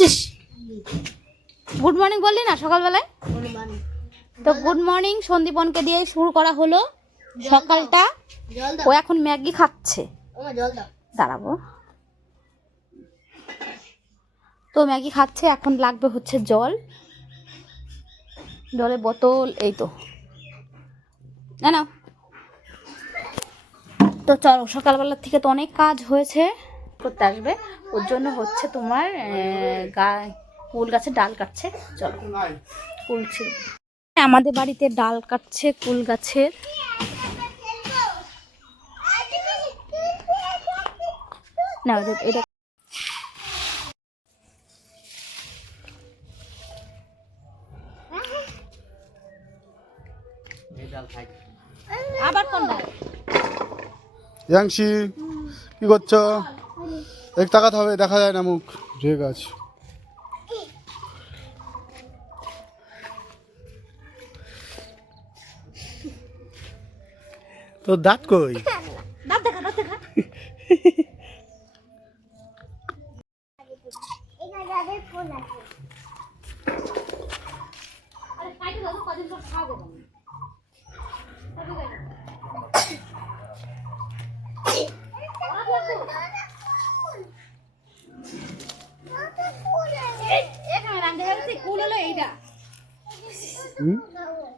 ঘুমাচ্ছিস good morning বললি না সকালবেলায়? তো গুড মর্নিং সন্দীপনকে দিয়ে শুরু করা হলো সকালটা। ও এখন ম্যাগি খাচ্ছে। দাঁড়াবো। তো ম্যাগি খাচ্ছে, এখন লাগবে হচ্ছে জল। জলের বোতল, এই তো। না না। তো চলো, সকালবেলার থেকে তো অনেক কাজ হয়েছে। করতে আসবে। ওর জন্য হচ্ছে তোমার গা কুল গাছে ডাল কাটছে। চলো। কুল আমাদের বাড়িতে ডাল কাটছে কুল গাছের। না আবার কি করছ? এক তাকাতে হবে দেখা যায় না মুখ ঠিক আছে তোর দাঁত কই? দাঁত দেখা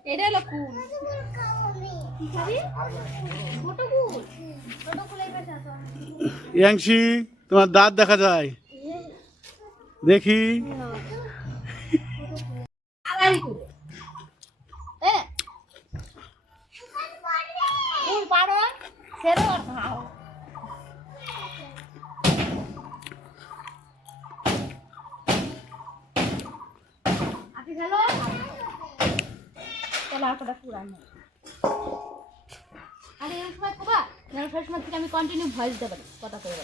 এটা? হলো কুল। ইয়াংশি তোমার দাঁত দেখা যায়। দেখি। পাড়ো। সেরো আর খাও আপনি আর এর সময় কোবা এর সময় থেকে আমি কন্টিনিউ ভয়েস দিতে পারি কথা কই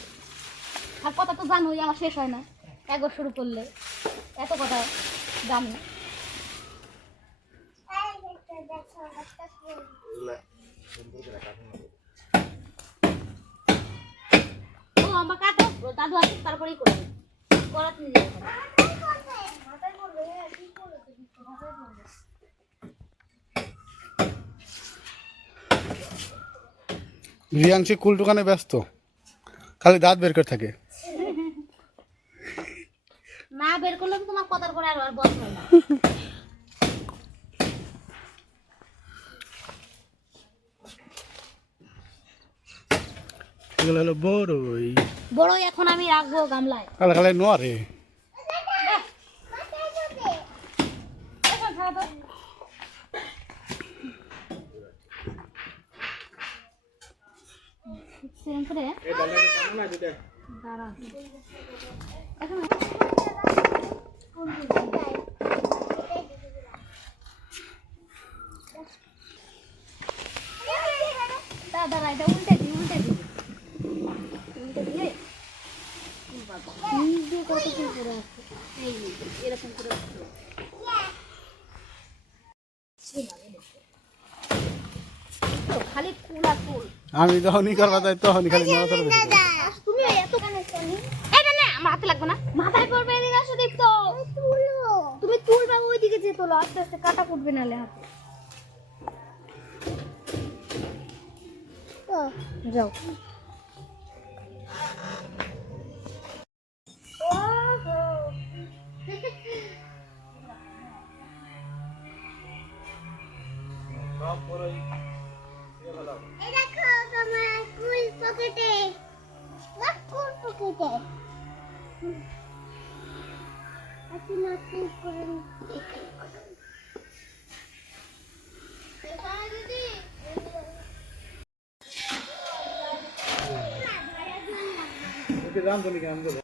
আর কথা তো জানোই, আমার শেষ হয় না। একবার শুরু করলে। এত কথা জানি। ও আমরা কাটো। দাদু আসে তারপরেই করবে। করাতে নিয়ে রিয়াংশি কুল দোকানে ব্যস্ত। খালি দাঁত বের করে থাকে। না বের করলে তো তোমার কথার পরে আর আর না। এগুলো হলো বড়ই। বড়ই এখন আমি রাখব গামলায়। কালে কালে নোয়ারে এখন দাঁড়া, দাঁড়া, এটা উল্টে দিই, উল্টে দিই। উল্টে দিয়ে, কত কি করে। এই এরকম করে আসছে। তো খালি কুল আর কুল আমি যখনই করবা তাই তখনই খালি নোয়া করে বেশি তুমি এত এটা না আমার হাতে লাগবে না। মাথায় পড়বে এদিকে আসো দেখতো। তুমি তুলবে ওইদিকে যে তোলো। আস্তে আস্তে কাটা কুটবে নালে হাতে। যাও। দেখো পকেটে না কুল পকেটে আপনি না কুল করে রাম বলি কেন